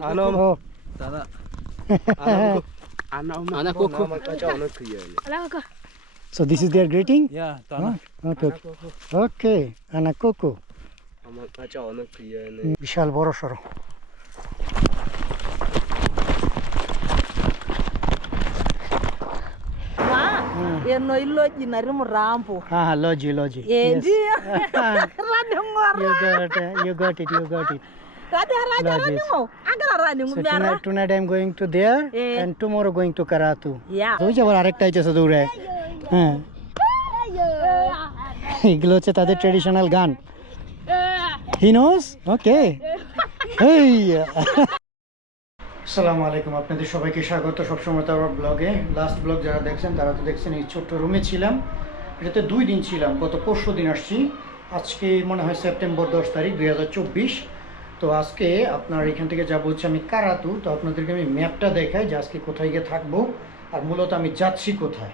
Ano? Oh. Tara. Anak Anak kuku. Alam ko. So this is their greeting? Ya, Huh? tanah. Okay. Okay. Anakoko. আমার কাছে অনেক প্রিয় বিশাল বড় সড়ো Ma, eno iloji nari murambo. Ah, logi, logi. Eh, Yes. ndio. Rani ngora. you got it. You got it. You got it. Rani rani rani Lodges. ngo. Agara rani So ngumbiara. tonight, tonight I'm going to there and tomorrow going to Karatu. Yeah. ওই যে আবার আরেকটা আইতেছে দৌড়ে হ্যাঁ এগুলো হচ্ছে তাদের ট্রেডিশনাল গান হি নোস ওকে এই আসসালামু আলাইকুম আপনাদের সবাইকে স্বাগত সবসময় তো আমার ব্লগে লাস্ট ব্লগ যারা দেখছেন তারা তো দেখছেন এই ছোট্ট রুমে ছিলাম। এটাতে দুই দিন ছিলাম। গত পরশু দিন আসছি। আজকে মনে হয় সেপ্টেম্বর দশ তারিখ দুই হাজার চব্বিশ। তো আজকে আপনার এখান থেকে যাব হচ্ছে আমি কারাতু তো আপনাদেরকে আমি ম্যাপটা দেখাই যে আজকে কোথায় গিয়ে থাকব, আর মূলত আমি যাচ্ছি কোথায়।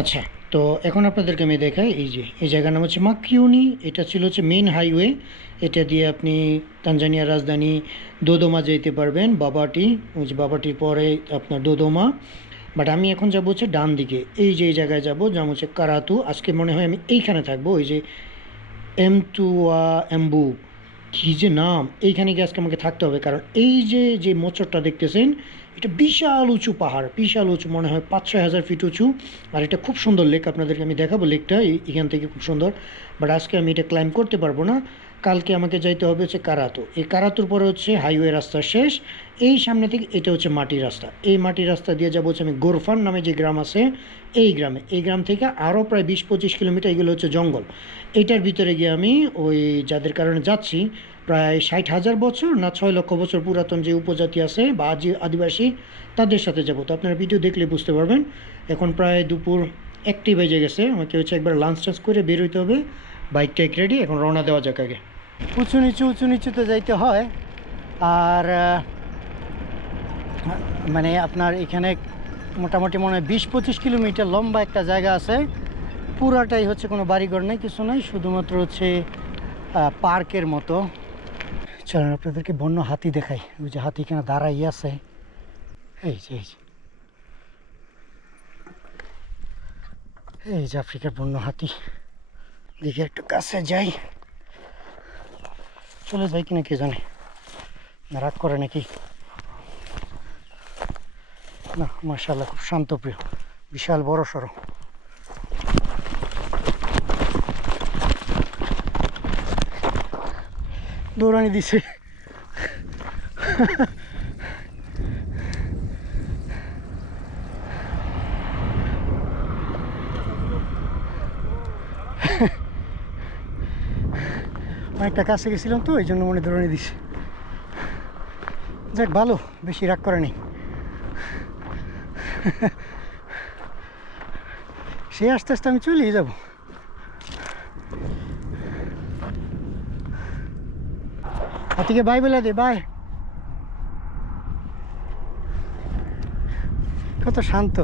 আচ্ছা তো এখন আপনাদেরকে আমি দেখাই, এই যে, এই জায়গার নাম হচ্ছে মাকিউনি, এটা ছিল হচ্ছে মেন হাইওয়ে, এটা দিয়ে আপনি তানজানিয়ার রাজধানী দোদোমা যেতে পারবেন, বাবাটি, ওই যে বাবাটির পরে আপনার দোদোমা। বাট আমি এখন যাব হচ্ছে ডান দিকে, এই যে, এই জায়গায় যাব যেমন হচ্ছে কারাতু, আজকে মনে হয় আমি এইখানে থাকব, ওই যে এম টু এম্বু। কী যে নাম? এইখানে গিয়ে আজকে আমাকে থাকতে হবে। কারণ এই যে যে মোচরটা দেখতেছেন, এটা বিশাল উঁচু পাহাড়। বিশাল উঁচু, মনে হয় পাঁচ, ছয় হাজার ফিট উঁচু। আর এটা খুব সুন্দর লেক আপনাদেরকে আমি দেখাবো লেকটা এখান থেকে খুব সুন্দর। বাট আজকে আমি এটা ক্লাইম্ব করতে পারব না। কালকে আমাকে যাইতে হবে হচ্ছে কারাতো। এই কারাতোর পরে হচ্ছে হাইওয়ে রাস্তা শেষ। এই সামনে থেকে এটা হচ্ছে মাটির রাস্তা। এই মাটির রাস্তা দিয়ে যাব হচ্ছে আমি গোরফান নামে যে গ্রাম আছে, এই গ্রামে। এই গ্রাম থেকে আরও প্রায় বিশ, পঁচিশ কিলোমিটার এগুলো হচ্ছে জঙ্গল। এটার ভিতরে গিয়ে আমি ওই যাদের কারণে যাচ্ছি, প্রায় ষাট হাজার বছর না ছয় লক্ষ বছর পুরাতন যে উপজাতি আছে বা আদি- আদিবাসী, তাদের সাথে যাব। তো আপনারা ভিডিও দেখলে বুঝতে পারবেন, এখন প্রায় দুপুর একটি বেজে গেছে। আমাকে হচ্ছে একবার লাঞ্চ টাঞ্চ করে বের হইতে হবে। বাইক টাইক রেডি এখন রওনা দেওয়া যাক আগে। উঁচু নিচু, উঁচু নিচুতে যাইতে হয়। আর মানে আপনার এখানে মোটামুটি মনে হয় বিশ পঁচিশ কিলোমিটার লম্বা একটা জায়গা আছে। পুরাটাই হচ্ছে কোনো বাড়িঘর নেই, কিছু নাই, শুধুমাত্র হচ্ছে পার্কের মতো। চলেন, আপনাদেরকে বন্য হাতি দেখাই। ওই যে হাতি এখানে দাঁড়াই আছে। এই যে এই যে। এই যে আফ্রিকার বন্য হাতি। দেখি একটু কাছে যাই। চলে যাই কিনা কে জানে। রাগ করে নাকি? না মার্শাল্লাহ খুব শান্তপ্রিয় বিশাল বড় সড়ো দৌড়ানি দিছে। অনেকটা কাছে গেছিলাম তো, এই জন্য মনে দৌড়ানি দিছে। যাক, ভালো, বেশি রাগ করে নেই। সে আস্তে আস্তে আমি চলেই যাব। হাতিকে বাই বলে দে, বাই। কত শান্ত।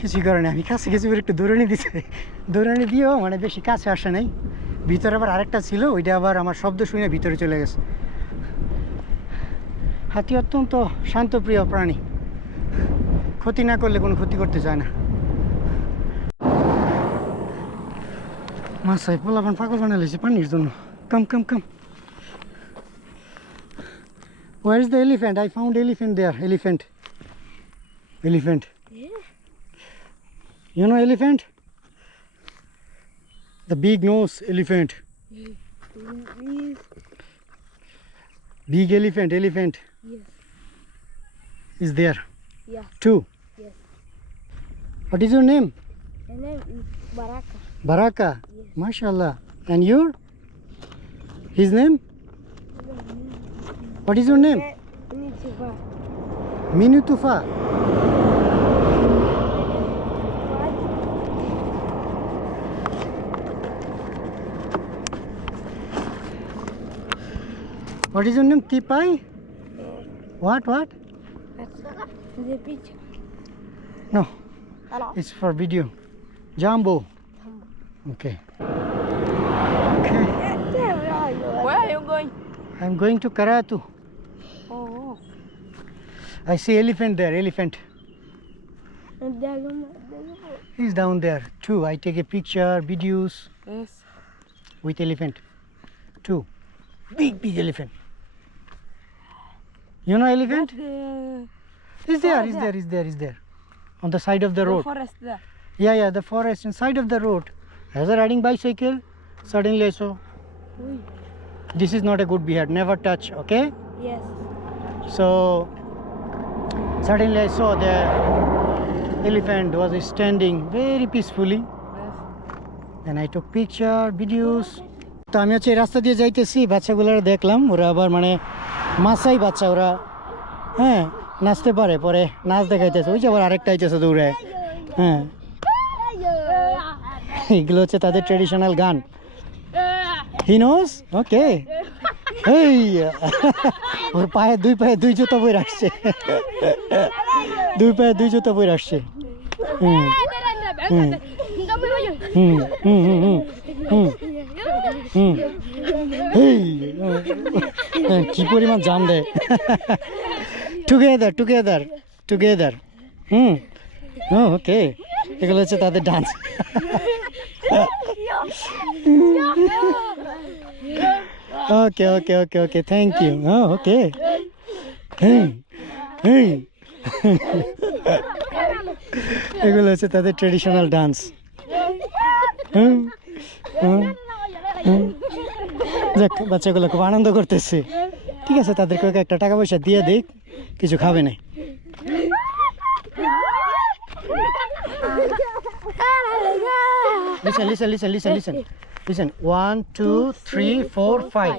কিছুই করে না আমি কাছে কিছু করে একটু দৌড়ানি দিছে। দৌড়ানি দিয়েও মানে বেশি কাছে আসে নাই। ভিতরে আবার আরেকটা ছিল, ওইটা আবার আমার শব্দ শুনে ভিতরে চলে গেছে। হাতি অত্যন্ত শান্তপ্রিয় প্রাণী। ক্ষতি না করলে কোনো ক্ষতি করতে চায় না। মাসাই পোলাপান পাগল বানা লেছে পানির জন্য। কাম কাম কাম। Where is the elephant? I found elephant there. Elephant. Elephant. Yeah. You know elephant? The big nose elephant. Big elephant, elephant. Yes. Is there? Yeah. Two. Yes. What is your name? My name is Baraka. Baraka. Yes. Mashallah. And your? His name? What is your name? Nitiba. Minutufa. What is your name? Tipai? What? What? The picture. No, Hello. it's for video. Jumbo. Okay. Okay. Where are you? Where are you going? I'm going to Karatu. I see elephant there, elephant. He's down there too. I take a picture, videos Yes. with elephant. Two. Big, big elephant. You know elephant? The Is there, is there. is there, is there. On the side of the road. forest there. Yeah, yeah, the forest inside of the road. As a riding bicycle, suddenly. Ui. This is not a good behavior. Never touch, okay? Yes. So suddenly I saw the elephant was standing very peacefully. Then I took picture, videos. তো আমি হচ্ছে এই রাস্তা দিয়ে যাইতেছি বাচ্চাগুলোর দেখলাম। ওরা আবার মানে মাসাই বাচ্চা ওরা হ্যাঁ নাচতে পারে পরে নাচ দেখাইতেছে। ওই যে আবার আরেকটা আইতেছে দৌড়ে। হ্যাঁ। এগুলো হচ্ছে তাদের ট্রেডিশনাল গান। হি নোস ওকে এই ওর পায়ে দুই পায়ে দুই জুতো বই রাখছে দুই পায়ে দুই জুতো বই রাখছে হুম কি পরিমাণ জাম দেয় টুগেদার টুগেদার টুগেদার হুম হ্যাঁ ওকে এগুলো হচ্ছে তাদের dance Okay, okay, okay, okay. Thank you. Oh, okay. এগুলো হচ্ছে তাদের ট্রেডিশনাল ডান্স যাক বাচ্চাগুলো খুব আনন্দ করতেছে ঠিক আছে তাদেরকে একটা টাকা পয়সা দিয়ে দিক কিছু খাবে না listen listen listen listen listen বুঝছেন one two three four five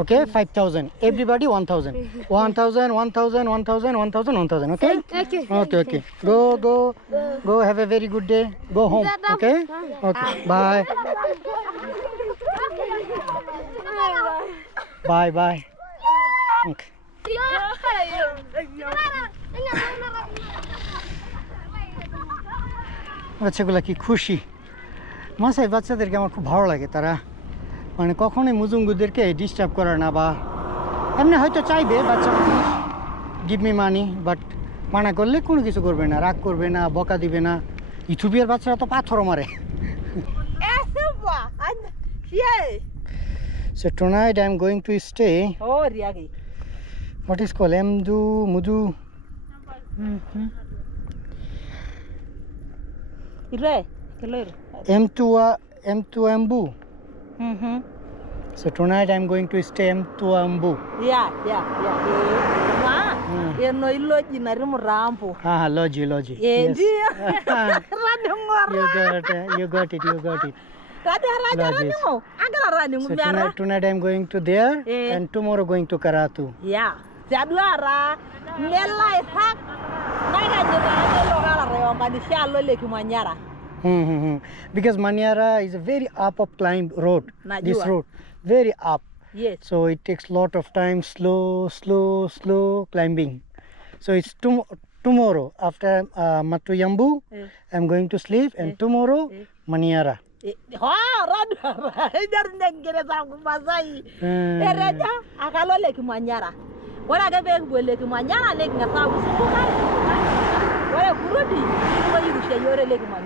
okay five thousand everybody one thousand one thousand one thousand one thousand one thousand one thousand okay okay okay go go go have a very good day go home okay okay bye bye bye okay বাচ্চাগুলা কি খুশি? মাসাই বাচ্চাদেরকে আমার খুব ভালো লাগে তারা মানে কখনোই মুজুঙ্গুদেরকে ডিস্টার্ব করে না বা এমনি হয়তো চাইবে বাচ্চা গিভ মি মানি বাট মানা করলে কোনো কিছু করবে না রাগ করবে না বকা দিবে না ইথুপিয়ার বাচ্চারা তো পাথরও মারে tonight I am going to stay Oh, Riagi. What is call এমদু মুদু Mm-hmm. Ire. color. M2 uh, M2 Mm-hmm. So tonight I'm going to stay Mtuambu. Yeah, yeah, yeah. Ma. Hmm. Ah, loji, loji. Yes. Eh? you got it, you got it, you got it. Lodges. So tonight, tonight I'm going to there yeah. and tomorrow going to Karatu. Yeah. Kumanyara leki manyara. Mm-hmm. Because Manyara is a very up up climb road. This road very up. Yes. So it takes lot of time, slow, slow, slow climbing. So it's tom- tomorrow after uh, Matuyambu, Eh. I'm going to sleep, and tomorrow Eh. Manyara. Eh, Ha, radu. Jar nengere sa kumasai. Mm.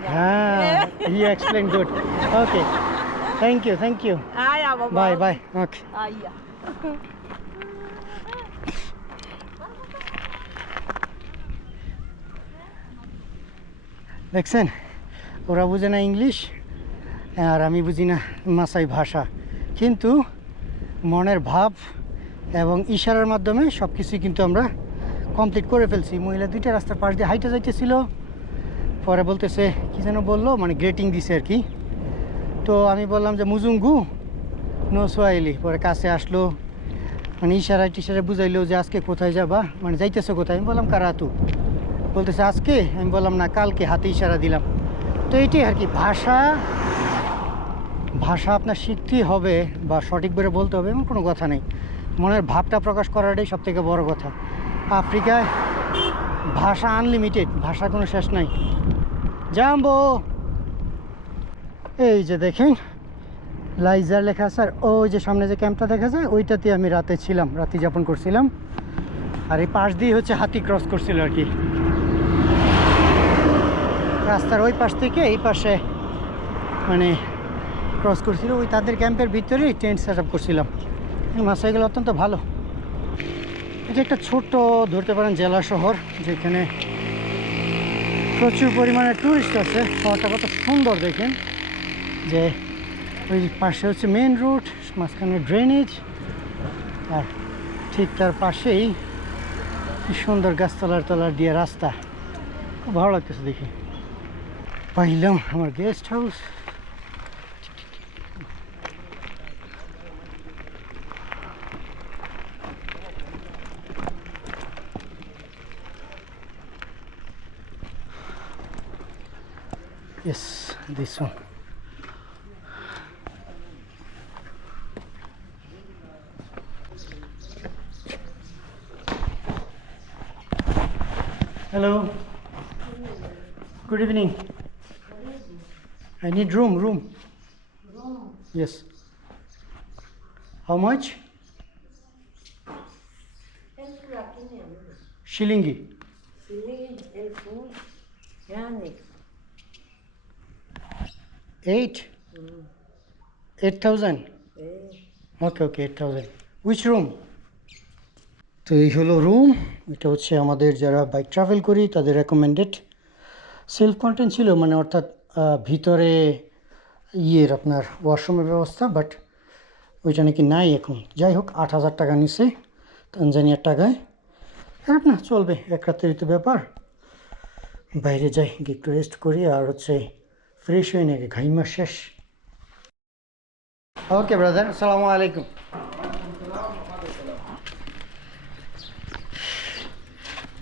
হ্যাঁ you explain good okay thank you thank you bye bye okay দেখছেন ওরা বুঝে না English আর আমি বুঝি না মাসাই ভাষা কিন্তু মনের ভাব এবং ইশারার মাধ্যমে সব কিছুই কিন্তু আমরা কমপ্লিট করে ফেলছি। মহিলা দুইটা রাস্তার পাশ দিয়ে হাইটে যাইতেছিল। পরে বলতেছে, কি যেন বলল মানে গ্রেটিং দিছে আর কি। তো আমি বললাম যে মুজুঙ্গু নো সোয়াইলি। পরে কাছে আসলো। মানে ইশারায় টিশারে বুঝাইলো যে, আজকে কোথায় যাবা? মানে যাইতেছে কোথায়? আমি বললাম, কারাতু। বলতেছে, আজকে? আমি বললাম, না, কালকে। হাতে ইশারা দিলাম। তো এটাই আর কি, ভাষা ভাষা আপনার শিখতেই হবে বা সঠিকভাবে বলতে হবে এমন কোনো কথা নেই। মনের ভাবটা প্রকাশ করাটাই সব থেকে বড় কথা। আফ্রিকায় ভাষা আনলিমিটেড ভাষা কোনো শেষ নাই। জাম্বো! এই যে দেখেন লাইজার লেখা স্যার ওই যে সামনে যে ক্যাম্পটা দেখা যায়, ওইটাতে আমি রাতে ছিলাম, রাতে যাপন করছিলাম। আর এই পাশ দিয়ে হচ্ছে হাতি ক্রস করছিল আর কি। রাস্তার ওই পাশ থেকে এই পাশে মানে ক্রস করছিল, ওই তাদের ক্যাম্পের ভিতরেই টেন্ট সেট আপ করছিলাম। মাসাইগুলো অত্যন্ত ভালো। এটা একটা ছোট্ট, ধরতে পারেন, জেলা শহর, যেখানে প্রচুর পরিমাণে ট্যুরিস্ট আছে। শহরটা কত সুন্দর, দেখেন। যে ওই পাশে হচ্ছে মেন রোড মাঝখানে ড্রেনেজ আর ঠিক তার পাশেই কি সুন্দর গাছতলার তলার দিয়ে রাস্তা। খুব ভালো লাগতেছে দেখে। পাইলাম আমার guest house Yes, this one. Hello. Good evening. I need room, room. Yes. How much? Shilingi. Eight? Eight thousand? Okay okay eight thousand which room তো এই হলো রুম এটা হচ্ছে আমাদের যারা বাইক ট্রাভেল করি তাদের রেকমেন্ডেড সেলফ কন্টেন্ট ছিল মানে অর্থাৎ ভিতরে ইয়ের আপনার ওয়াশরুমের ব্যবস্থা বাট ওইটা নাকি নাই এখন। যাই হোক আট হাজার টাকা নিছে তানজানিয়ার টাকায়। খারাপ না চলবে। এক রাতের তো ব্যাপার। বাইরে যাই গিয়ে একটু রেস্ট করি আর হচ্ছে ফ্রেশ হয়ে নাকি, ঘাইমা শেষ। ওকে ব্রাদার আসসালামু আলাইকুম।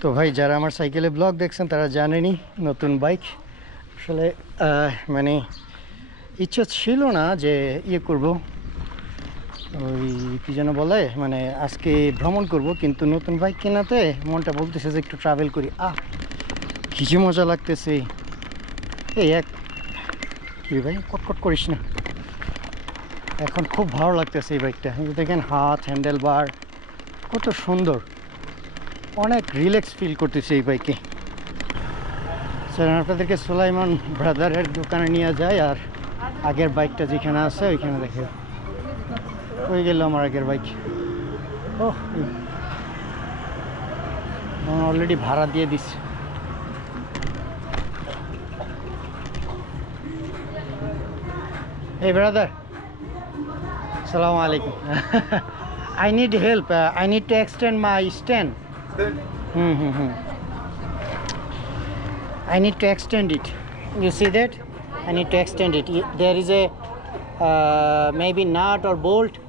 তো ভাই, যারা আমার সাইকেলে ব্লগ দেখছেন, তারা জানেনি নতুন বাইক। আসলে মানে ইচ্ছা ছিল না যে ইয়ে করব। ওই, কী যেন বলে মানে আজকে ভ্রমণ করব, কিন্তু নতুন বাইক কেনাতে মনটা বলতেছে যে একটু ট্রাভেল করি। আহ, কি যে মজা লাগতেছে। এই এক কি ভাই কটকট করিস না। এখন খুব ভালো লাগতেছে এই বাইকটা। দেখেন হাত, হ্যান্ডেল বার, কত সুন্দর। অনেক রিল্যাক্স ফিল করতেছে এই বাইকে। স্যার আপনাদেরকে সুলাইমান ব্রাদারের দোকানে নিয়ে যায় আর আগের বাইকটা যেখানে আছে, ওইখানে দেখে। ওই গেল আমার আগের বাইক। ও অলরেডি ভাড়া দিয়ে দিস Hey brother. Assalamu alaikum. I need help. Uh, I need to extend my stand. Mm -hmm. I need to extend it. You see that? I need to extend it. There is a uh, maybe nut or bolt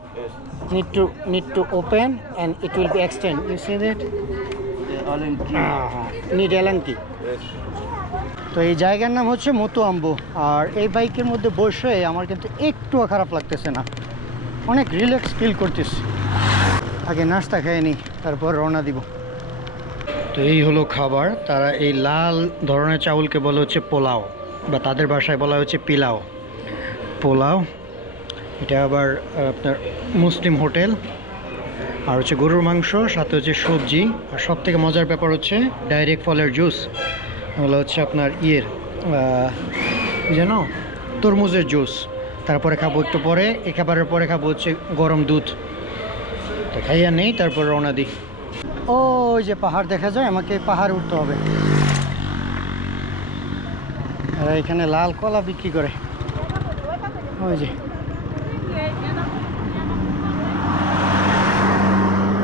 need to need to open and it will be extend. You see that? Allen key. Uh. Need Allen key. Yes. তো এই জায়গার নাম হচ্ছে মতো আম্বু। আর এই বাইকের মধ্যে বসে আমার কিন্তু একটুও খারাপ লাগতেছে না। অনেক রিল্যাক্স ফিল করতেছি। আগে নাস্তা খেয়ে নিই তারপর রওনা দিব। তো এই হলো খাবার। তারা এই লাল ধরনের চাউলকে বলে হচ্ছে পোলাও বা তাদের ভাষায় বলা হচ্ছে পিলাও। পোলাও, এটা আবার আপনার মুসলিম হোটেল। আর হচ্ছে গরুর মাংস, সাথে হচ্ছে সবজি। আর সব থেকে মজার ব্যাপার হচ্ছে, ডাইরেক্ট ফলের জুস। হলো হচ্ছে আপনার ইয়ের যেন তরমুজের জুস। তারপরে খাব একটু পরে এই খাবারের পরে খাব হচ্ছে গরম দুধ। তো খাইয়া নেই, তারপর রওনা দিই। ওই যে পাহাড় দেখা যায়, আমাকে পাহাড় উঠতে হবে। আর এখানে লাল কলা বিক্রি করে। ওই যে।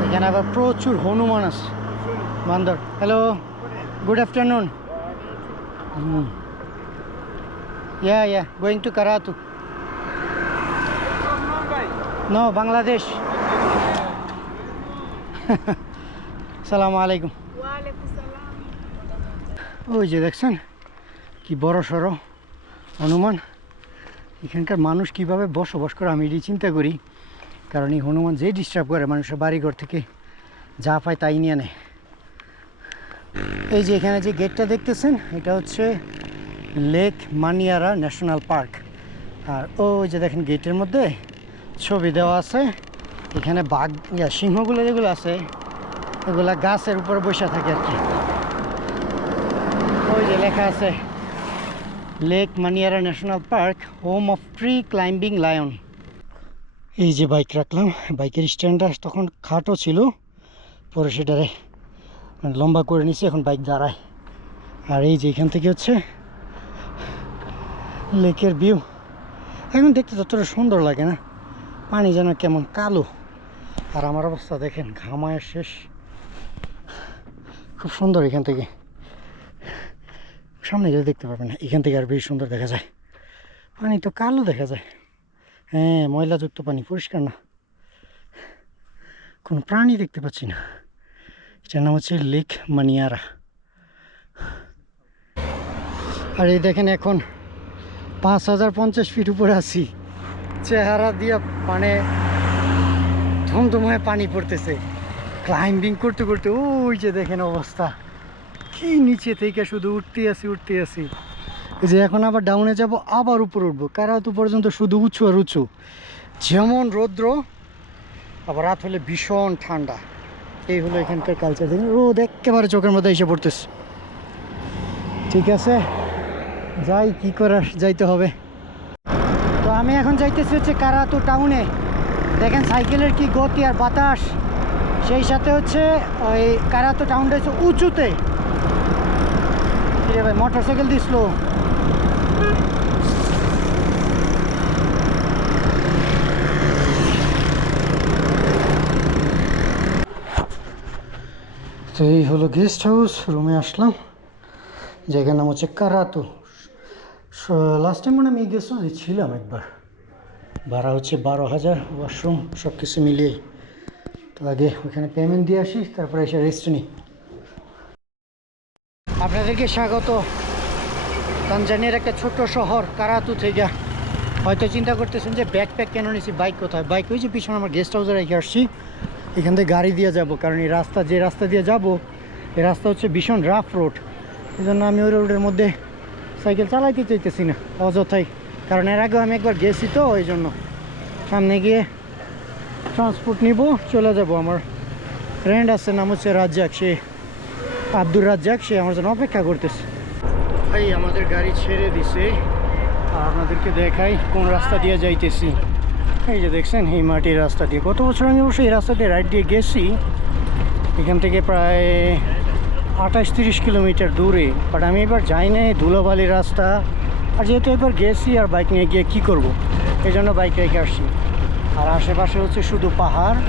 এখানে আবার প্রচুর হনুমান আছে। বান্দর। Hello good afternoon yeah yeah going to Karatu no Bangladesh সালামু আলাইকুম ওই যে দেখছেন? কি বড় সড়ো হনুমান। এখানকার মানুষ কীভাবে বসবাস করে আমি এটি চিন্তা করি। কারণ এই হনুমান যে ডিস্টার্ব করে, মানুষের বাড়িঘর থেকে যা পায় তাই নিয়ে নেয়। এই যে এখানে যে গেটটা দেখতেছেন, এটা হচ্ছে লেক মানিয়ারা ন্যাশনাল পার্ক আর ওই যে দেখেন গেটের মধ্যে ছবি দেওয়া আছে। এখানে বাঘ সিংহগুলো যেগুলো আছে, এগুলা গাছের উপর বসে থাকে আর কি। ওই যে লেখা আছে Lake Manyara National Park home of tree climbing lion এই যে বাইক রাখলাম বাইকের স্ট্যান্ডটা তখন খাটো ছিল, পরে সেটারে লম্বা করে নিছি, এখন বাইক দাঁড়ায়। আর এই যে এখান থেকে হচ্ছে লেকের ভিউ। এখন দেখতে ততটা সুন্দর লাগে না। পানি যেন কেমন কালো। আর আমার অবস্থা দেখেন, ঘামায় শেষ। খুব সুন্দর এখান থেকে। সামনে গেলে দেখতে পারবেন না এখান থেকে আর বেশ সুন্দর দেখা যায়। পানি তো কালো দেখা যায়। হ্যাঁ ময়লাযুক্ত পানি, পরিষ্কার না। কোনো প্রাণী দেখতে পাচ্ছি না। এটার নাম হচ্ছে লেক মানিয়ারা। আর এই দেখেন এখন পাঁচ হাজার পঞ্চাশ ফিট উপরে আছি। চেহারা দিয়ে মানে ধমধমায় পানি পড়তেছে। ক্লাইম্বিং করতে করতে ওই যে দেখেন অবস্থা। কি নিচে থেকে শুধু উঠতে আসি উঠতে আসি যে এখন আবার ডাউনে যাব, আবার উপরে উঠবো। কারাতু পর্যন্ত শুধু উঁচু আর উঁচু। যেমন রৌদ্র, আবার রাত হলে ভীষণ ঠান্ডা। এই হলো এখানকার কালচার দেখেন রোদ একেবারে চোখের মধ্যে এসে পড়তেছে। ঠিক আছে? যাই, কি করার, যাইতে হবে। তো আমি এখন যাইতেছি হচ্ছে কারাতু টাউনে। দেখেন সাইকেলের কি গতি আর বাতাস। সেই সাথে হচ্ছে ওই কারাতু টাউনটা হচ্ছে উঁচুতে। ভাই মোটর সাইকেল দিছিল তো এই হলো গেস্ট হাউস রুমে আসলাম। জায়গার নাম হচ্ছে কারাতু। লাস্ট টাইম মানে আমি এই গেস্ট হাউসে ছিলাম একবার। ভাড়া হচ্ছে বারো হাজার ওয়াশরুম সব কিছু মিলিয়ে। তো আগে ওখানে পেমেন্ট দিয়ে আসি, তারপরে এসে রেস্ট নিই। আপনাদেরকে স্বাগত। তানজানিয়ার একটা ছোট্ট শহর, কারাতু থেকে। হয়তো চিন্তা করতেছেন যে ব্যাগ প্যাক কেন নিছি বাইক কোথায়? বাইক ওই যে পিছনে আমার গেস্ট হাউসে রেখে আসছি। এখান থেকে গাড়ি দিয়ে যাব, কারণ এই রাস্তা, যে রাস্তা দিয়ে যাব, এই রাস্তা হচ্ছে ভীষণ রাফ রোড এই জন্য আমি ওই রোডের মধ্যে সাইকেল চালাইতে চাইতেছি না, অযথাই। কারণ এর আগেও আমি একবার গেছি তো, ওই জন্য। সামনে গিয়ে ট্রান্সপোর্ট নিব, চলে যাব। আমার ফ্রেন্ড আছে, নাম হচ্ছে রাজ্জাক, সে আব্দুর রাজ্জাক, সে আমার জন্য অপেক্ষা করতেছে। ভাই, আমাদের গাড়ি ছেড়ে দিছে, আর আপনাদেরকে দেখাই কোন রাস্তা দিয়ে যাইতেছি। এই যে দেখছেন, এই মাটির রাস্তা দিয়ে। গত বছর আমি অবশ্যই এই রাস্তা দিয়ে রাইড দিয়ে গেছি। এখান থেকে প্রায় আঠাশ তিরিশ কিলোমিটার দূরে। বাট আমি এবার যাই নাই ধুলোবালি রাস্তা। আর যেহেতু এবার গেছি, আর বাইক নিয়ে গিয়ে কী করব? এই জন্য বাইক রেখে আসছি। আর আশেপাশে হচ্ছে শুধু পাহাড়।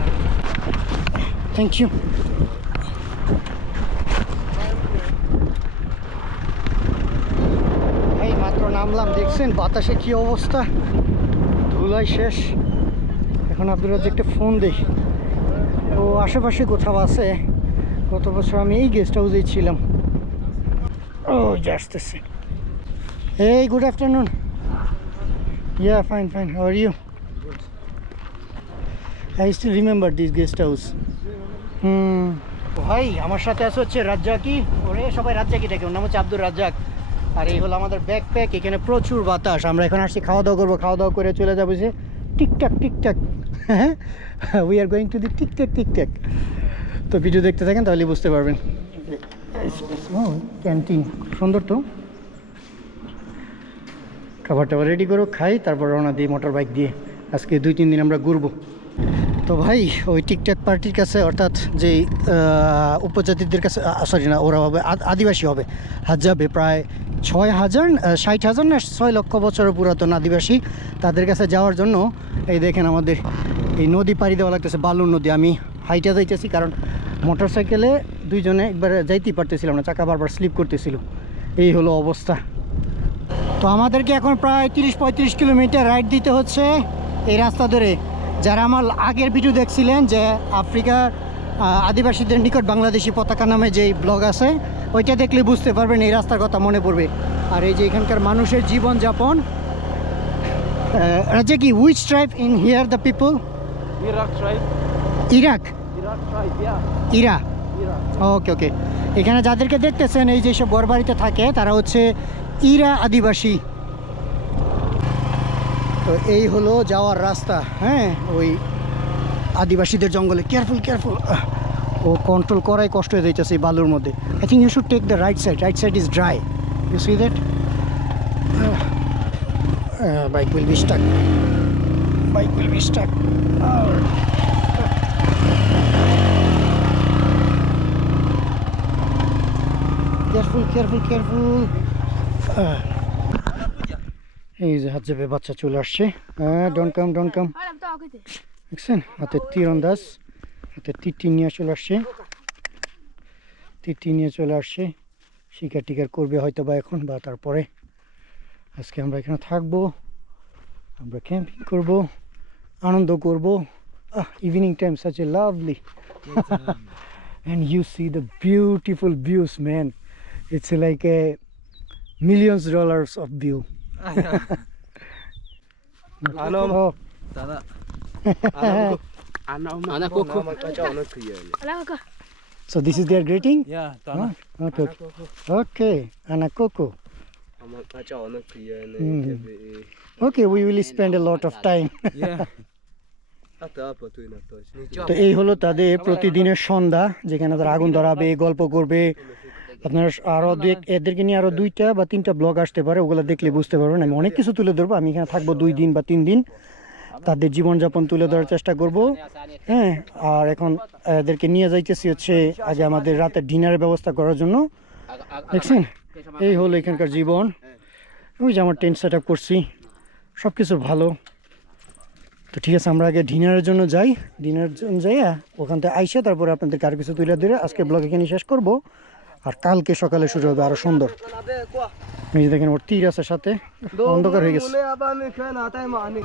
থ্যাংক ইউ এই মাত্র নামলাম, দেখছেন বাতাসে কি অবস্থা? ধুলাই শেষ। এখন আব্দুল রাজ্জাক একটা ফোন দেখি। ও আশেপাশে কোথাও আছে? গত বছর আমি এই গেস্ট হাউসেই ছিলাম। ও আসতেছে এই good afternoon yeah fine fine how are you I still remember this guest house hmm. ভাই, আমার সাথে আছে হচ্ছে রাজ্জাকি। ওরে, সবাই রাজ্জাকি ডাকে। ওর নাম হচ্ছে আব্দুর রাজ্জাক। আর এই হলো আমাদের ব্যাকপ্যাক এখানে প্রচুর বাতাস। আমরা এখন আসছি খাওয়া দাওয়া করব খাওয়া দাওয়া করে চলে যাব যে টিকটাক টিকটাক। হ্যাঁ we are going to the Tiktak Tiktak. তো ভিডিও দেখতে থাকেন, তাহলে বুঝতে পারবেন। ক্যান্টিন সুন্দর তো। খাবার টাবার রেডি করো, খাই, তারপর রওনা দিই মোটর বাইক দিয়ে। আজকে দুই, তিন দিন আমরা ঘুরবো। তো ভাই, ওই টিকটাক পার্টির কাছে, অর্থাৎ যে উপজাতিদের কাছে সরি না, ওরা হবে আদ- আদিবাসী হবে। হাজ যাবে প্রায় ছয় হাজার ষাট হাজার না ছয় লক্ষ বছরের পুরাতন আদিবাসী তাদের কাছে যাওয়ার জন্য এই দেখেন আমাদের এই নদী পাড়ি দেওয়া লাগতেছে, বালুর নদী। আমি হাইটে যাইতেছি কারণ মোটর সাইকেলে দুইজনে একবার যাইতেই পারতেছিলাম না, চাকা বারবার স্লিপ করতেছিল। এই হলো অবস্থা। তো আমাদেরকে এখন প্রায় তিরিশ পঁয়ত্রিশ কিলোমিটার রাইড দিতে হচ্ছে এই রাস্তা ধরে। যারা আমার আগের ভিডিও দেখছিলেন যে আফ্রিকার আদিবাসীদের নিকট বাংলাদেশি পতাকা নামে যেই ব্লগ আছে ওইটা দেখলে বুঝতে পারবেন এই রাস্তার কথা মনে পড়বে। আর এই যে এখানকার মানুষের জীবনযাপন রাজ্যে কি which tribe in here the people. Iraqw. Ira okay okay এখানে যাদেরকে দেখতেছেন এই যেসব ঘরবাড়িতে থাকে তারা হচ্ছে ইরা আদিবাসী। তো এই হলো যাওয়ার রাস্তা হ্যাঁ? ওই আদিবাসীদের জঙ্গলে। কেয়ারফুল কেয়ারফুল ও কন্ট্রোল করাই কষ্ট হয়ে যাইতেছে এই বালুর মধ্যে। I think you should take the right side right side is dry you see that bike will be stuck bike will be stuck careful careful careful এই যে হাত যাবে বাচ্চা চলে আসছে। হ্যাঁ ডোন্ট কাম ডোন্ট কাম দেখছেন? হাতে তীরন্দাজ হাতে তীরটি নিয়ে চলে আসছে। তীরটি নিয়ে চলে আসছে। শিকার টিকার করবে হয়তো বা এখন বা তারপরে। আজকে আমরা এখানে থাকব। আমরা ক্যাম্পিং করব। আনন্দ করব। Evening time such a lovely and you see the beautiful views man. It's like a millions dollars of view oh, Tara. Anak Anak koko. so this is their greeting Ya, Huh? Okay okay, okay anakoko Hmm. okay we will spend a lot of time Yeah. তো এই হলো তাদের প্রতিদিনের সন্ধ্যা যেখানে তারা আগুন ধরাবে গল্প করবে আপনার আরও দুই এদেরকে নিয়ে আরও দুইটা বা তিনটা ব্লগ আসতে পারে ওগুলো দেখলে বুঝতে পারবেন আমি অনেক কিছু তুলে ধরবো আমি এখানে থাকব দুই দিন বা তিন দিন তাদের জীবনযাপন তুলে ধরার চেষ্টা করব। হ্যাঁ আর এখন এদেরকে নিয়ে যাইতেছি হচ্ছে আগে আমাদের রাতের ডিনারের ব্যবস্থা করার জন্য। দেখছেন? এই হলো এখানকার জীবন। ওই যে আমার টেন্ট সেট আপ করছি। সব কিছু ভালো। তো ঠিক আছে, আমরা আগে ডিনারের জন্য যাই। ডিনারের জন্য যাই ওখান থেকে আইসে তারপরে আপনাদেরকে আরও কিছু তুলে ধরে আজকে ব্লগ এখানে শেষ করব। আর কালকে সকালে শুরু হবে আরও সুন্দর। এই যে দেখেন ওর তীর আছে সাথে অন্ধকার হয়ে গেছে।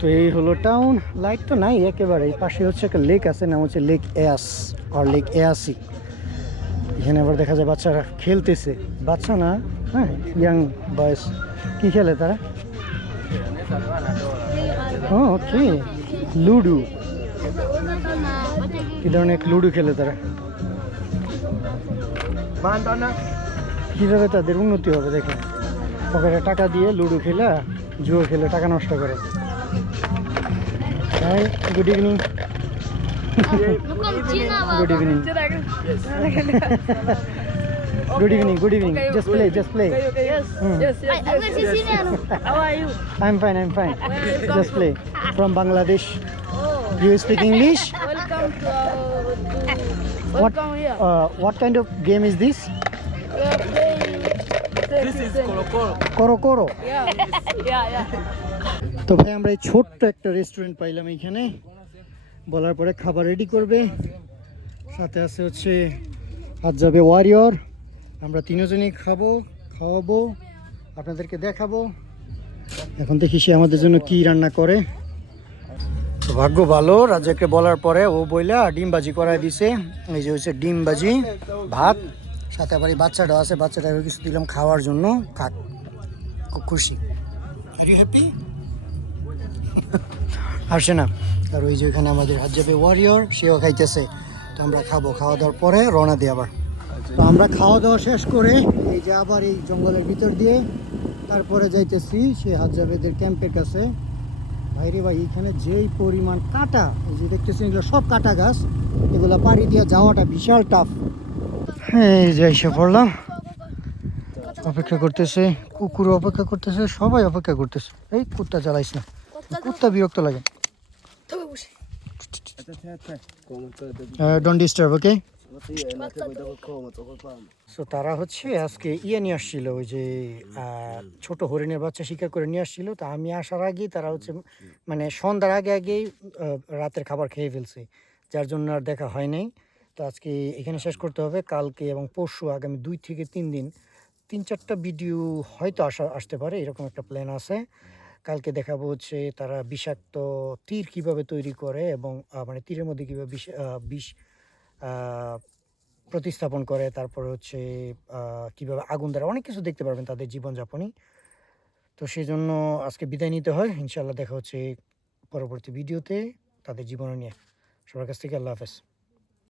তো এই হলো টাউন লাইট তো নাই একেবারে এই পাশে হচ্ছে একটা লেক আছে নাম হচ্ছে লেক এয়াস আর লেক এয়াসি এখানে আবার দেখা যায় বাচ্চারা খেলতেছে। বাচ্চা না হ্যাঁ ইয়াং বয়স কি খেলে তারা? ও ওকে লুডু কি ধরনের লুডু খেলে তারা? কীভাবে তাদের উন্নতি হবে দেখেন। পকেটে টাকা দিয়ে লুডো খেলে জুয়ো খেলে টাকা নষ্ট করে good evening good evening good evening good evening just play just play How are you? I'm fine, I'm fine. Just play. From Bangladesh. Do you speak English? Welcome to, uh, to What, welcome here. uh, what kind of game is this? This is Kolo Kolo. করো করো Yeah, yeah, yeah. তো ভাই আমরা এই ছোট্ট একটা restaurant পাইলাম এখানে। বলার পরে খাবার রেডি করবে। সাথে আছে হচ্ছে হাত যাবে ওয়ারিয়র আমরা তিনজনই খাব খাওয়াবো আপনাদেরকে দেখাবো। এখন দেখি সে আমাদের জন্য কি রান্না করে। ভাগ্য ভালো রাজাকে বলার পরে ও বইলা ডিম ভাজি করাই দিছে। এই যে হচ্ছে ডিম ভাজি ভাত। সাথে আবার এই বাচ্চাটাও আছে বাচ্চাটাকে কিছু দিলাম খাওয়ার জন্য। খাক খুব খুশি। আর ইউ হ্যাপি আসে না। আর ওই যে ওখানে আমাদের হাত যাবে ওয়ারিয়র সেও খাইতেছে। তো আমরা খাব খাওয়া দাওয়ার পরে রওনা দিই আবার। তো আমরা খাওয়া দাওয়া শেষ করে এই যে আবার এই জঙ্গলের ভিতর দিয়ে তারপরে যাইতেছি সে হাত যাবেদের ক্যাম্পের কাছে। ভাইরে ভাই এখানে যেই পরিমাণ কাটা এই যে দেখতেছেন এগুলো সব কাটা গাছ এগুলো পাড়ি দিয়ে যাওয়াটা বিশাল টাফ এই যে এসে পড়লাম। অপেক্ষা করতেছে কুকুর অপেক্ষা করতেছে সবাই অপেক্ষা করতেছে। এই কুত্তা চালাইস না। কুত্তা বিরক্ত লাগে। ডোন্ট ডিস্টার্ব ওকে সো তারা হচ্ছে আজকে ইয়ে নিয়ে আসছিল ওই যে ছোট হরিণের বাচ্চা শিকার করে নিয়ে আসছিল। তা আমি আসার আগেই তারা হচ্ছে মানে সন্ধ্যার আগে আগেই রাতের খাবার খেয়ে ফেলছে। যার জন্য আর দেখা হয় নাই। তো আজকে এখানে শেষ করতে হবে। কালকে এবং পরশু আগামী দুই থেকে তিন দিন, তিন চারটা ভিডিও হয়তো আসা, আসতে পারে, এরকম একটা প্ল্যান আছে। কালকে দেখাবো হচ্ছে তারা বিষাক্ত তীর কীভাবে তৈরি করে এবং মানে তীরের মধ্যে কীভাবে বিষ বিষ প্রতিস্থাপন করে, তারপরে হচ্ছে কীভাবে আগুন দ্বারা অনেক কিছু দেখতে পারবেন তাদের জীবনযাপনই। তো সেই জন্য আজকে বিদায় নিতে হয়। ইনশাল্লাহ দেখা হচ্ছে পরবর্তী ভিডিওতে তাদের জীবন নিয়ে। সবার কাছ থেকে আল্লাহ হাফেজ।